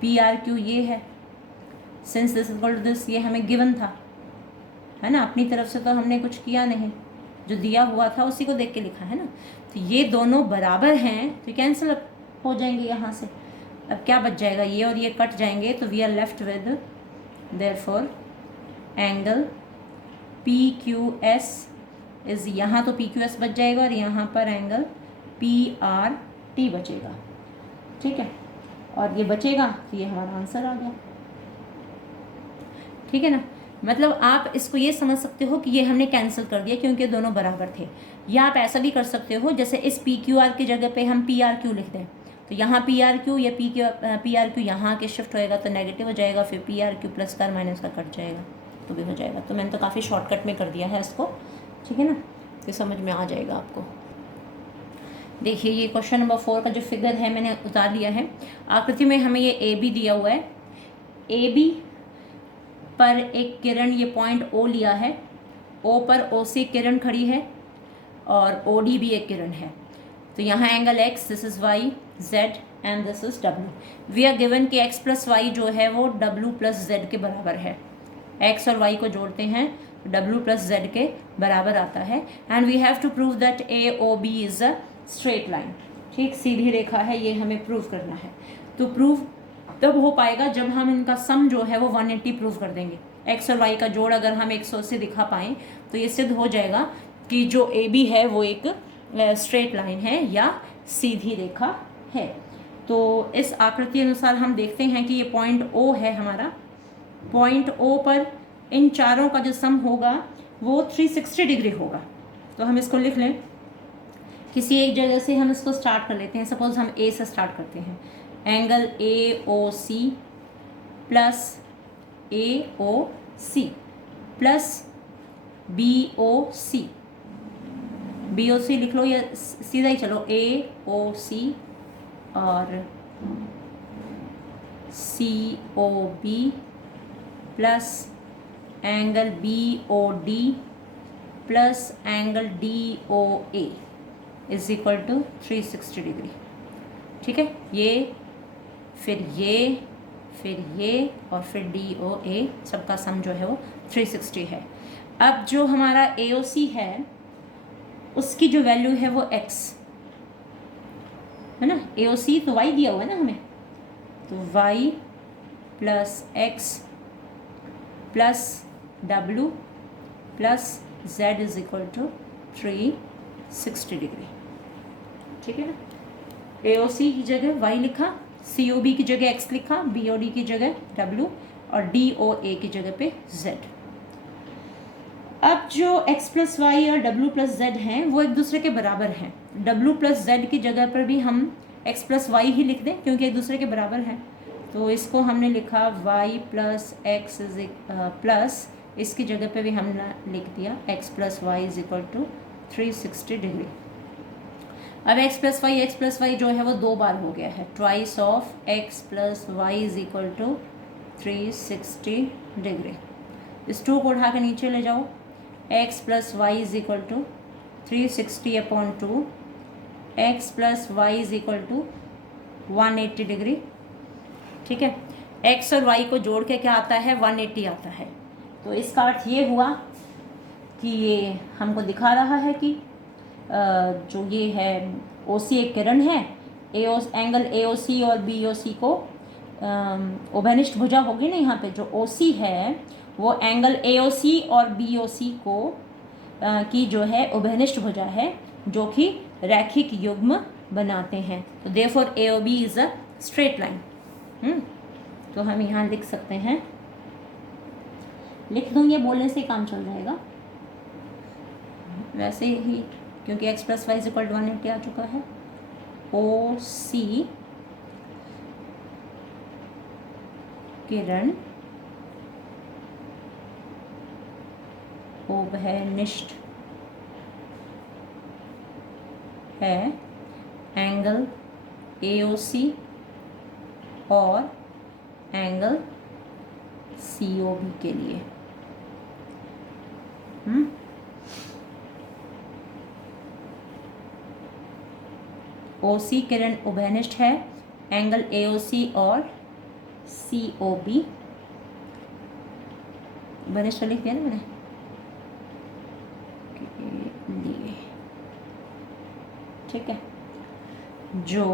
पी आर क्यू ये है, since this is equal to this, ये हमें given था, है ना, अपनी तरफ से तो हमने कुछ किया नहीं, जो दिया हुआ था उसी को देख के लिखा है ना। तो ये दोनों बराबर हैं तो कैंसिल हो जाएंगे यहाँ से। अब क्या बच जाएगा, ये और ये कट जाएंगे, तो we are left with therefore angle P Q S is, यहाँ तो पी क्यू एस बच जाएगा और यहाँ पर एंगल पी आर टी बचेगा, ठीक है। और ये बचेगा तो ये हमारा आंसर आ गया, ठीक है ना। मतलब आप इसको ये समझ सकते हो कि ये हमने कैंसिल कर दिया क्योंकि दोनों बराबर थे। या आप ऐसा भी कर सकते हो, जैसे इस पी क्यू आर की जगह पे हम पी आर क्यू लिख दें, तो यहाँ पी आर क्यू या पी आर क्यू यहाँ के शिफ्ट होएगा तो नेगेटिव हो जाएगा, फिर पी आर क्यू प्लस का माइनस का कट जाएगा तो भी हो जाएगा। तो मैंने तो काफ़ी शॉर्टकट में कर दिया है इसको, ठीक है ना, तो समझ में आ जाएगा आपको। देखिए ये क्वेश्चन नंबर 4 का जो फिगर है मैंने उतार लिया है। आकृति में हमें ये ए बी दिया हुआ है, ए बी पर एक किरण, ये पॉइंट ओ लिया है, ओ पर ओ से किरण खड़ी है और ओ डी भी एक किरण है। तो यहाँ angle x, this is y, z and this is w। We are given कि x प्लस वाई जो है वो w प्लस z के बराबर है। x और y को जोड़ते हैं w प्लस z के बराबर आता है। And we have to prove that A O B is a straight line, ठीक, सीधी रेखा है, ये हमें प्रूव करना है। तो प्रूव तब हो पाएगा जब हम इनका सम जो है वो 180 प्रूव कर देंगे। x और y का जोड़ अगर हम 180 दिखा पाएँ तो ये सिद्ध हो जाएगा कि जो ए बी है वो एक स्ट्रेट लाइन है या सीधी रेखा है। तो इस आकृति अनुसार हम देखते हैं कि ये पॉइंट O है हमारा। पॉइंट O पर इन चारों का जो सम होगा वो 360 डिग्री होगा। तो हम इसको लिख लें, किसी एक जगह से हम इसको स्टार्ट कर लेते हैं। सपोज हम A से स्टार्ट करते हैं। Angle AOC plus AOC plus BOC, BOC लिख लो या सीधा ही चलो, AOC और COB plus angle BOD plus angle DOA is equal to 360 degree. ठीक है, ये फिर ये और फिर DOA सबका सम जो है वो 360 है। अब जो हमारा AOC है उसकी जो वैल्यू है वो x है ना। AOC तो y दिया हुआ है ना हमें, तो y plus x plus W plus Z is equal to 360 degree. ठीक है ना। AOC की जगह y लिखा, COB की जगह x लिखा, BOD की जगह W और DOA की जगह पे Z। अब जो x प्लस वाई और w प्लस जेड हैं वो एक दूसरे के बराबर हैं। w प्लस जेड की जगह पर भी हम x प्लस वाई ही लिख दें क्योंकि एक दूसरे के बराबर हैं। तो इसको हमने लिखा y प्लस एक्स प्लस इसकी जगह पे भी हमने लिख दिया x plus y is equal to 360 degree. अब x प्लस वाई जो है वो 2 बार हो गया है। Twice of x plus y is equal to 360 degree. इस 2 को उठा के नीचे ले जाओ, x plus y is equal to 360 upon 2, x plus y is equal to 180 degree. ठीक है, x और y को जोड़ के क्या आता है, 180 आता है। तो इसका अर्थ ये हुआ कि ये हमको दिखा रहा है कि जो ये है OC एक किरण है, एंगल AOC और BOC को उभयनिष्ठ भुजा होगी ना, यहाँ पे जो OC है वो एंगल AOC और BOC को की जो है उभयनिष्ठ भुजा है जो कि रैखिक युग्म बनाते हैं। तो therefore AOB is a straight line. तो हम यहाँ लिख सकते हैं, लिख दूँ, ये बोलने से काम चल जाएगा वैसे ही, क्योंकि x plus y is equal to 180 आ चुका है। OC किरण उभयनिष्ठ है एंगल AOC और एंगल COB के लिए। OC किरण उभयनिष्ठ है एंगल AOC और COB उभयनिष्ठ लिख दिया ना मैंने के लिए। ठीक है, जो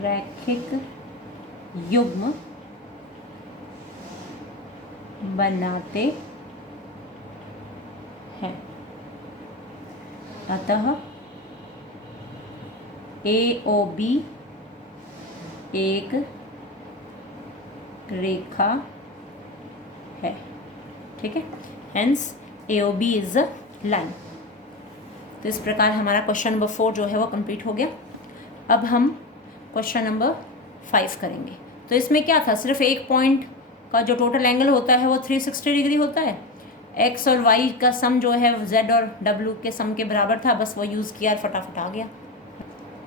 रैखिक युग्म बनाते हैं। अतः AOB एक रेखा है। ठीक है, hence AOB is a line. तो इस प्रकार हमारा क्वेश्चन नंबर 4 जो है वो कंप्लीट हो गया। अब हम क्वेश्चन नंबर 5 करेंगे। तो इसमें क्या था, सिर्फ एक पॉइंट का जो टोटल एंगल होता है वो 360 डिग्री होता है। x और y का सम जो है z और w के सम के बराबर था, बस वो यूज़ किया और फटाफट आ गया।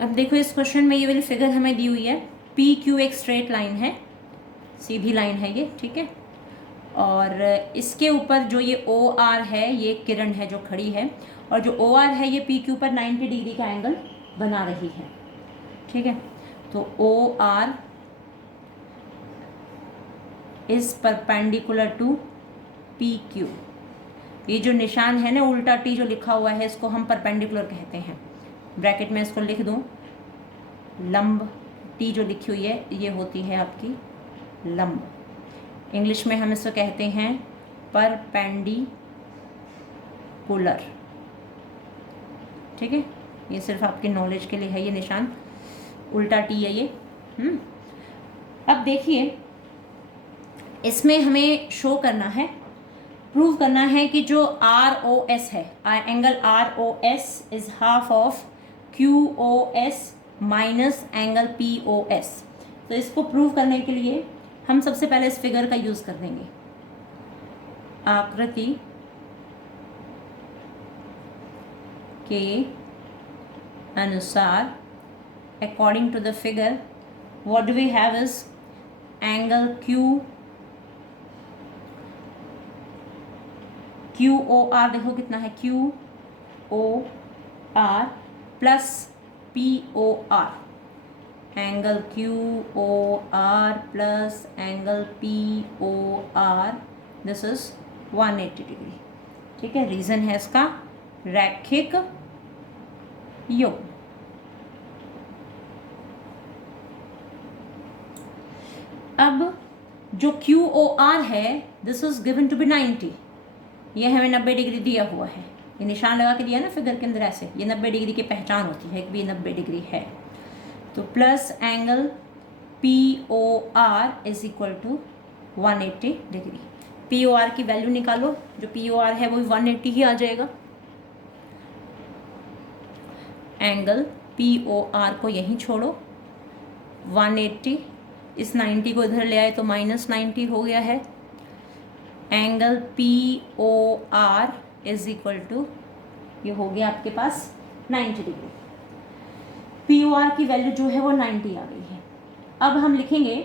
अब देखो इस क्वेश्चन में ये वाली फिगर हमें दी हुई है। PQ एक स्ट्रेट लाइन है, सीधी लाइन है ये। ठीक है, और इसके ऊपर जो ये OR है ये किरण है जो खड़ी है, और जो OR है ये PQ पर 90 डिग्री का एंगल बना रही है। ठीक है, तो OR is perpendicular to PQ। ये जो निशान है ना उल्टा T जो लिखा हुआ है इसको हम परपेंडिकुलर कहते हैं। ब्रैकेट में इसको लिख दूं, लंब T जो लिखी हुई है ये होती है आपकी लंब। इंग्लिश में हम इसको कहते हैं परपेंडिकुलर। ठीक है, ये सिर्फ आपके नॉलेज के लिए है, ये निशान उल्टा टी है ये। अब देखिए, इसमें हमें शो करना है, प्रूव करना है कि जो ROS है, angle ROS is half of QOS minus angle POS। तो इसको प्रूव करने के लिए हम सबसे पहले इस फिगर का यूज कर देंगे। आकृति के अनुसार, according to the figure, what do we have is angle QOR, देखो कितना है, QOR plus POR, angle QOR plus angle POR, this is 180 degree. ठीक है, रीजन है इसका रैखिक योग। अब जो QOR है, this is given to be 90, ये हमें 90 डिग्री दिया हुआ है, ये निशान लगा के दिया ना फिगर के अंदर ऐसे, ये 90 डिग्री की पहचान होती है कि भी 90 डिग्री है। तो plus angle POR is equal to 180 degree. POR की वैल्यू निकालो, जो POR है वो 180 ही आ जाएगा। एंगल POR को यहीं छोड़ो, 180, इस 90 को इधर ले आए तो माइनस 90 हो गया है। Angle POR is equal to, ये हो गया आपके पास 90 डिग्री। POR की वैल्यू जो है वो 90 आ गई है। अब हम लिखेंगे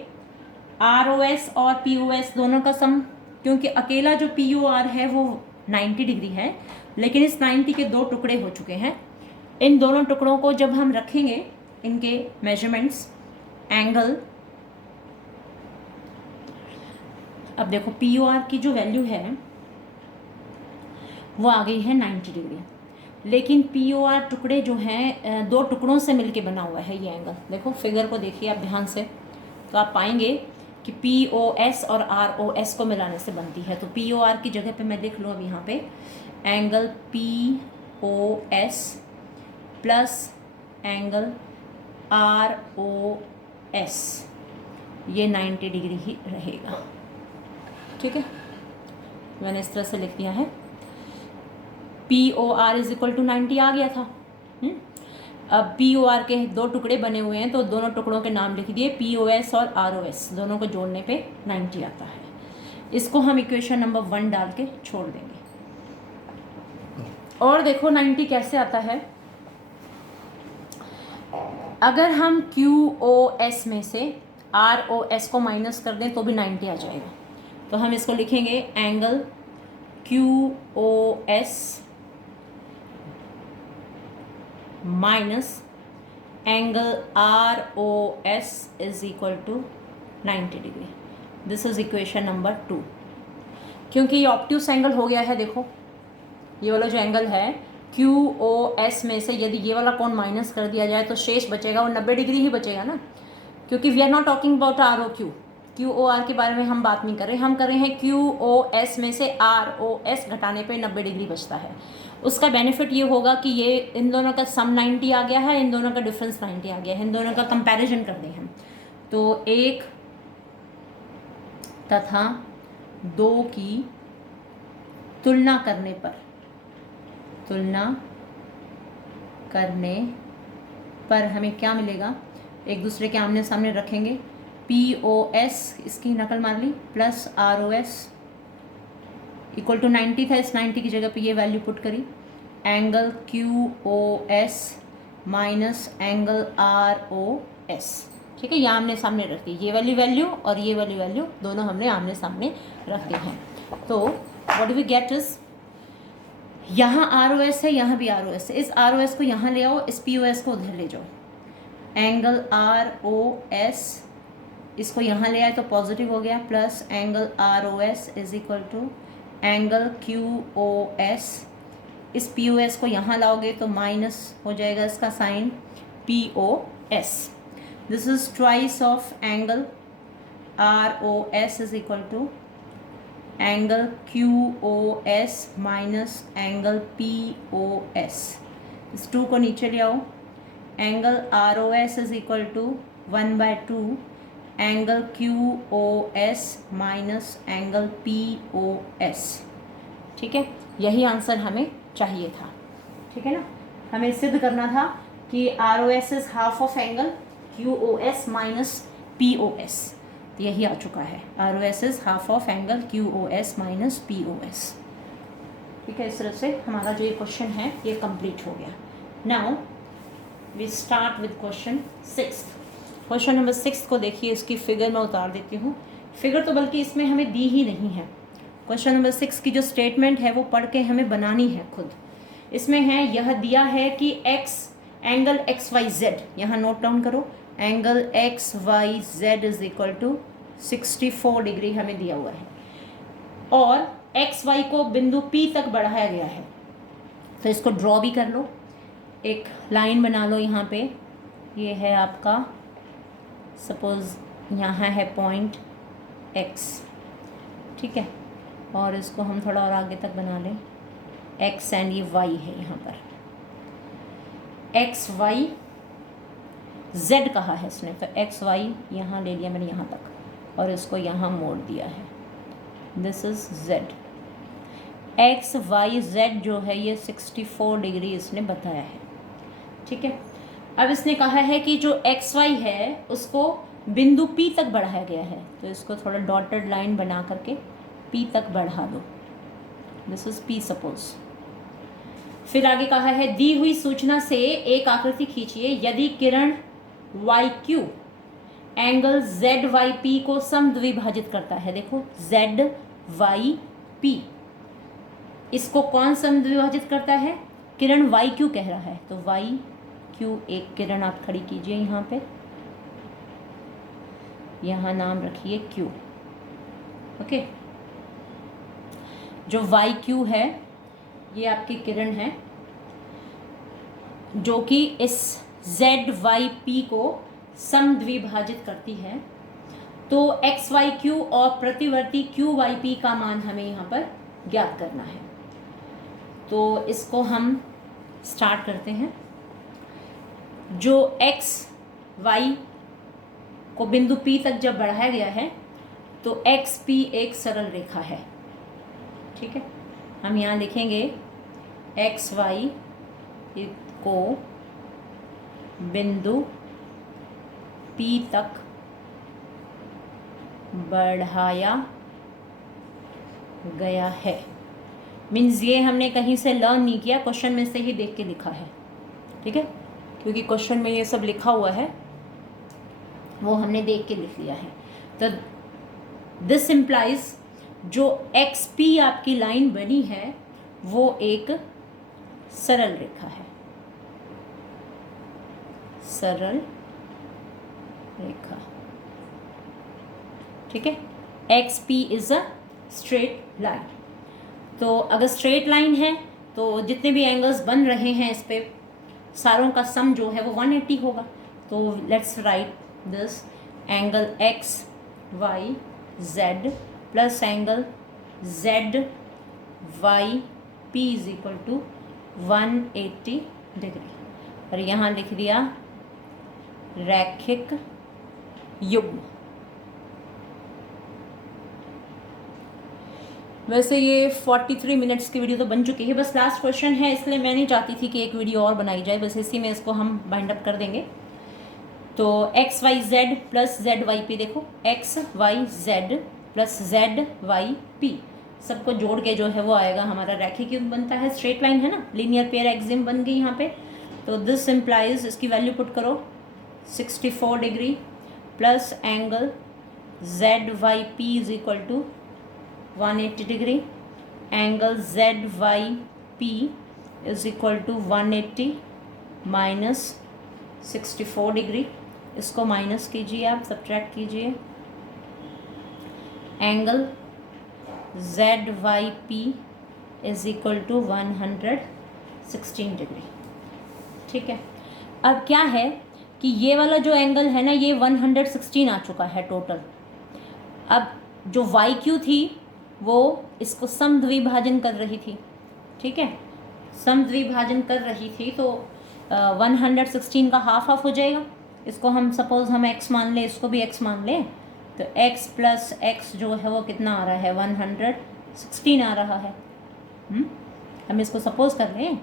ROS और POS दोनों का सम, क्योंकि अकेला जो POR है वो 90 डिग्री है, लेकिन इस 90 के दो टुकड़े हो चुके हैं। इन दोनों टुकड़ों को जब हम रखेंगे, इनके मेजरमेंट्स, एंगल, अब देखो POR की जो वैल्यू है वो आ गई है 90 डिग्री, लेकिन POR टुकड़े जो हैं दो टुकड़ों से मिलके बना हुआ है ये एंगल। देखो फिगर को देखिए आप ध्यान से, तो आप पाएंगे कि POS और ROS को मिलाने से बनती है। तो POR की जगह पे मैं देख लूँ अब यहाँ पे angle POS plus angle ROS, ये 90 डिग्री ही रहेगा। ठीक है, मैंने इस तरह से लिख दिया है। POR इज इक्वल टू 90 आ गया था। अब POR के दो टुकड़े बने हुए हैं, तो दोनों टुकड़ों के नाम लिख दिए, POS और ROS, दोनों को जोड़ने पे 90 आता है। इसको हम इक्वेशन नंबर 1 डाल के छोड़ देंगे। और देखो 90 कैसे आता है, अगर हम QOS में से ROS को माइनस कर दें तो भी 90 आ जाएगा। तो हम इसको लिखेंगे angle QOS minus angle ROS is equal to 90 degree. This is equation number 2। क्योंकि ये ऑब्ट्यूस एंगल हो गया है, देखो ये वाला जो एंगल है QOS में से यदि ये वाला कोण माइनस कर दिया जाए तो शेष बचेगा वो 90 डिग्री ही बचेगा ना, क्योंकि we are not talking about ROQ, QOR के बारे में हम बात नहीं कर रहे, हम कर रहे हैं QOS में से ROS घटाने पे 90 डिग्री बचता है। उसका बेनिफिट ये होगा कि ये इन दोनों का सम 90 आ गया है, इन दोनों का डिफरेंस 90 आ गया है। इन दोनों का कंपैरिजन कर दें हम तो 1 तथा 2 की तुलना करने पर हमें क्या मिलेगा, एक दूसरे के आमने सामने रखेंगे, POS इसकी नकल मार ली प्लस ROS इक्वल टू 90 था, इस 90 की जगह पे ये वैल्यू पुट करी, angle QOS minus angle ROS। ठीक है, ये आमने सामने रख दी, ये वाली वैल्यू और ये वाली वैल्यू दोनों हमने आमने सामने रख दी हैं। तो what do we get is, यहाँ ROS है, यहाँ भी ROS है, इस ROS को यहाँ ले आओ, इस POS को उधर ले जाओ, एंगल ROS इसको यहाँ ले आए तो पॉजिटिव हो गया, plus angle ROS is equal to angle QOS, इस POS को यहाँ लाओगे तो माइनस हो जाएगा इसका sign POS। This is twice of angle ROS is equal to angle Q O S minus angle P O S. इस 2 को नीचे ले आओ। Angle R O S is equal to 1/2 angle Q O S minus angle P O S. ठीक है, यही answer हमें चाहिए था। ठीक है ना, हमें सिद्ध करना था कि R O S is half of angle Q O S minus P O S. यही आ चुका है, R O S is half of angle Q O S minus P O S. ठीक है, इस तरह से हमारा जो ये क्वेश्चन है ये कंप्लीट हो गया। Now we start with question 6। Question number 6 को देखिए, इसकी फिगर मैं उतार देती हूँ। फिगर तो बल्कि इसमें हमें दी ही नहीं है। क्वेश्चन नंबर 6 की जो स्टेटमेंट है वो पढ़ के हमें बनानी है खुद। इसमें है, यह दिया है कि एंगल एक्स वाई जेड, यहाँ नोट डाउन करो, angle x Y z is equal to 64 degree हमें दिया हुआ है, और एक्स वाई को बिंदु P तक बढ़ाया गया है। तो इसको ड्रॉ भी कर लो, एक लाइन बना लो यहाँ पे। ये है आपका, सपोज यहाँ है पॉइंट X, ठीक है, और इसको हम थोड़ा और आगे तक बना लें, X एंड ये Y है यहाँ पर, X Y Z कहा है इसने, तो X Y यहाँ ले लिया मैंने यहाँ तक, और इसको यहाँ मोड़ दिया है, this is Z। X Y Z जो है ये 64 डिग्री इसने बताया है। ठीक है, अब इसने कहा है कि जो एक्स वाई है उसको बिंदु P तक बढ़ाया गया है, तो इसको थोड़ा डॉटेड लाइन बना करके P तक बढ़ा दो, दिस इज P सपोज। फिर आगे कहा है, दी हुई सूचना से एक आकृति खींचिए यदि किरण Y Q angle Z Y P को समद्विभाजित करता है। देखो जेड वाई पी, इसको कौन समद्विभाजित करता है? किरण वाई क्यू कह रहा है, तो वाई क्यू एक किरण आप खड़ी कीजिए यहाँ पे, यहाँ नाम रखिए क्यू। ओके, जो वाई क्यू है ये आपकी किरण है जो कि इस जेड वाई पी को समद्विभाजित करती है। तो एक्स वाई क्यू और प्रतिवर्ती क्यू वाई पी का मान हमें यहाँ पर ज्ञात करना है। तो इसको हम स्टार्ट करते हैं। जो एक्स वाई को बिंदु P तक जब बढ़ाया गया है तो एक्स पी एक सरल रेखा है। ठीक है, हम यहाँ लिखेंगे एक्स वाई को बिंदु P तक बढ़ाया गया है। मीन्स ये हमने कहीं से लर्न नहीं किया, क्वेश्चन में से ही देख के लिखा है। ठीक है, क्योंकि क्वेश्चन में ये सब लिखा हुआ है वो हमने देख के लिख लिया है। तो दिस इम्प्लाइज जो एक्स पी आपकी लाइन बनी है वो एक सरल रेखा है, सरल रेखा। ठीक है, x P is a straight line. तो अगर स्ट्रेट लाइन है तो जितने भी एंगल्स बन रहे हैं इस पे सारों का सम जो है वो 180 होगा। तो let's write this, angle x Y Z plus angle Z Y p is equal to 180 degree, और यहाँ लिख दिया रैखिक युग्म। वैसे ये 43 मिनट्स की वीडियो तो बन चुकी है, बस लास्ट क्वेश्चन है इसलिए मैं नहीं चाहती थी कि एक वीडियो और बनाई जाए, बस इसी में इसको हम बाइंड अप कर देंगे। तो X Y Z plus Z Y P, देखो X Y Z plus Z Y P सबको जोड़ के जो है वो आएगा हमारा रैखिक युग्म बनता है। स्ट्रेट लाइन है ना, लीनियर पेयर एक्सिम बन गई यहाँ पे। तो दिस इम्प्लाइज, इसकी वैल्यू पुट करो 64 degree plus angle Z Y p is equal to 180 degree, angle Z Y p is equal to 180 minus 64 degree. इसको माइनस कीजिए, आप सब्ट्रैक्ट कीजिए, angle Z Y p is equal to 116 degree. ठीक है, अब क्या है कि ये वाला जो एंगल है ना, ये 116 आ चुका है टोटल। अब जो वाई क्यू थी वो इसको समद्विभाजन कर रही थी, ठीक है, समद्विभाजन कर रही थी, तो 116 का हाफ हाफ हो जाएगा। इसको हम सपोज हम x मान लें, इसको भी x मान लें, तो x प्लस x जो है वो कितना आ रहा है, 116 आ रहा है। हम इसको सपोज कर लें,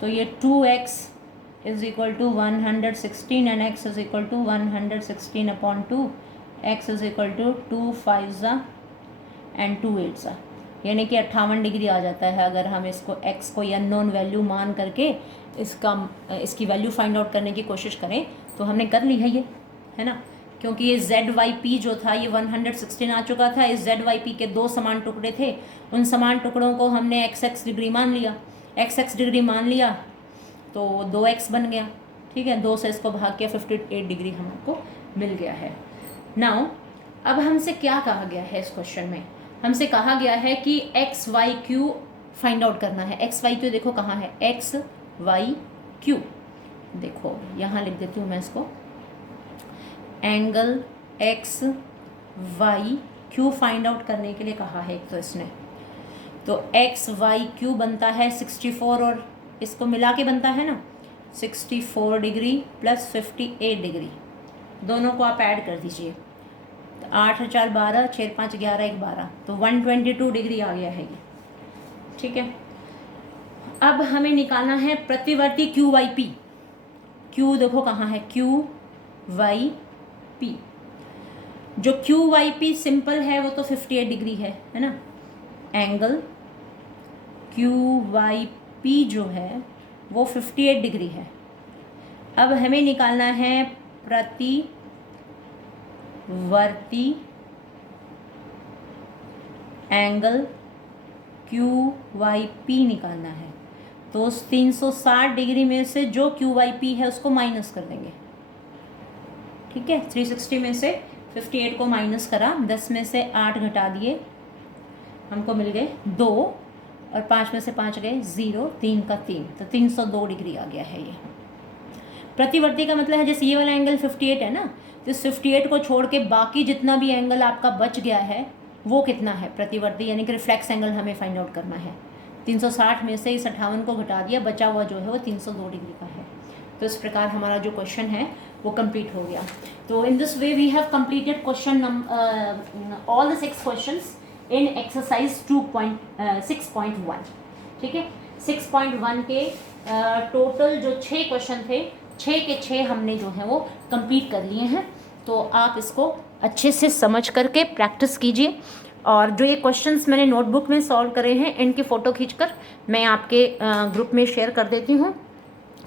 तो ये 2x is equal to 116 and x is equal to 116 upon 2, x is equal to 2 5 and 2 8, यानी कि 58 डिग्री आ जाता है। अगर हम इसको x को या नॉन वैल्यू मान करके इसकी वैल्यू फाइंड आउट करने की कोशिश करें तो हमने कर ली है ये, है ना, क्योंकि ये ZYP जो था ये 116 आ चुका था। इस ZYP के 2 समान टुकड़े थे, उन समान टुकड़ों को हमने XX डिग्री मान लिया, XX डिग्री मान लिया तो 2x बन गया, ठीक है, 2 से इसको भाग किया 58 डिग्री हमको मिल गया है। नाउ अब हमसे क्या कहा गया है इस क्वेश्चन में, हमसे कहा गया है कि XYQ फाइंड आउट करना है। XYQ देखो कहाँ है, XYQ देखो यहाँ लिख देती हूँ मैं इसको, एंगल XYQ फाइंड आउट करने के लिए कहा है एक तो इसने, तो XYQ बनता है 64 और इसको मिला के बनता है ना 64 डिग्री प्लस 58 डिग्री, दोनों को आप ऐड कर दीजिए, तो 8 4 12, 6 5 11 1 12, तो 122 डिग्री आ गया है ये, ठीक है। अब हमें निकालना है प्रतिवर्ती QYP। Q देखो कहाँ है, QYP, जो QYP सिंपल है वो तो 58 डिग्री है ना, एंगल QYP जो है वो 58 डिग्री है। अब हमें निकालना है प्रतिवर्ती एंगल QYP निकालना है, तो उस 360 डिग्री में से जो QYP है उसको माइनस कर देंगे, ठीक है। 360 में से 58 को माइनस करा, 10 में से 8 घटा दिए, हमको मिल गए 2, और 5 में से 5 गए 0, 3 का 3, तो 302 डिग्री आ गया है ये। प्रतिवर्ती का मतलब है जैसे ये वाला एंगल 58 है ना, तो इस 58 को छोड़ के बाकी जितना भी एंगल आपका बच गया है वो कितना है प्रतिवर्ती, यानी कि रिफ्लेक्स एंगल हमें फाइंड आउट करना है। 360 में से इस 58 को घटा दिया, बचा हुआ जो है वो 302 डिग्री का है। तो इस प्रकार हमारा जो क्वेश्चन है वो कंप्लीट हो गया। तो in this way we have completed question all the 6 questions in exercise 6.1, ठीक है। 6.1 के टोटल जो 6 क्वेश्चन थे, 6 के 6 हमने जो है वो कंप्लीट कर लिए हैं। तो आप इसको अच्छे से समझ करके प्रैक्टिस कीजिए, और जो ये क्वेश्चंस मैंने नोटबुक में सॉल्व करे हैं इनकी फ़ोटो खींचकर मैं आपके ग्रुप में शेयर कर देती हूँ,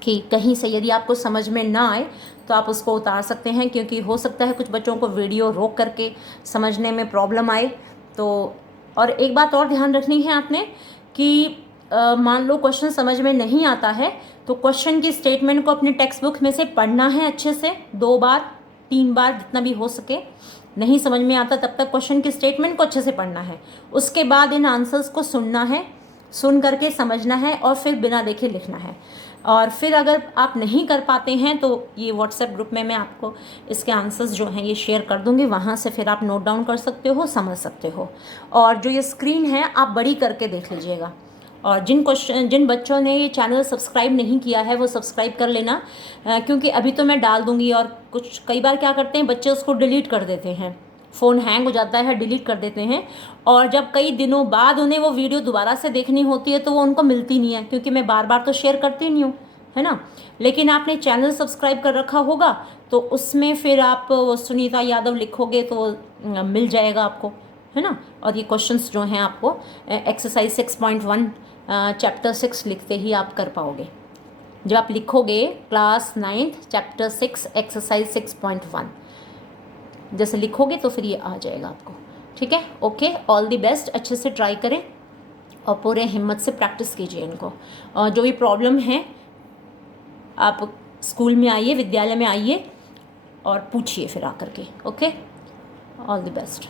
कि कहीं से यदि आपको समझ में ना आए तो आप उसको उतार सकते हैं, क्योंकि हो सकता है कुछ बच्चों को वीडियो रोक करके समझने में प्रॉब्लम आए। तो और एक बात और ध्यान रखनी है आपने कि मान लो क्वेश्चन समझ में नहीं आता है तो क्वेश्चन की स्टेटमेंट को अपने टेक्स्ट बुक में से पढ़ना है अच्छे से, 2 बार 3 बार जितना भी हो सके। नहीं समझ में आता तब तक क्वेश्चन की स्टेटमेंट को अच्छे से पढ़ना है, उसके बाद इन आंसर्स को सुनना है, सुन करके समझना है और फिर बिना देखे लिखना है। और फिर अगर आप नहीं कर पाते हैं तो ये व्हाट्सएप ग्रुप में मैं आपको इसके आंसर्स जो हैं ये शेयर कर दूंगी, वहाँ से फिर आप नोट डाउन कर सकते हो, समझ सकते हो। और जो ये स्क्रीन है आप बड़ी करके देख लीजिएगा, और जिन बच्चों ने ये चैनल सब्सक्राइब नहीं किया है वो सब्सक्राइब कर लेना, क्योंकि अभी तो मैं डाल दूंगी, और कुछ कई बार क्या करते हैं बच्चे उसको डिलीट कर देते हैं, फ़ोन हैंग हो जाता है, डिलीट कर देते हैं, और जब कई दिनों बाद उन्हें वो वीडियो दोबारा से देखनी होती है तो वो उनको मिलती नहीं है, क्योंकि मैं बार बार तो शेयर करती नहीं हूँ, है ना। लेकिन आपने चैनल सब्सक्राइब कर रखा होगा तो उसमें फिर आप सुनीता यादव लिखोगे तो मिल जाएगा आपको, है ना। और ये क्वेश्चंस जो हैं आपको एक्सरसाइज 6.1 चैप्टर 6 लिखते ही आप कर पाओगे। जब आप लिखोगे क्लास 9th चैप्टर 6 एक्सरसाइज 6.1 जैसे लिखोगे तो फिर ये आ जाएगा आपको, ठीक है। ओके, ऑल द बेस्ट, अच्छे से ट्राई करें और पूरे हिम्मत से प्रैक्टिस कीजिए इनको। और जो भी प्रॉब्लम है आप स्कूल में आइए, विद्यालय में आइए और पूछिए फिर आकर के। Okay, all the best.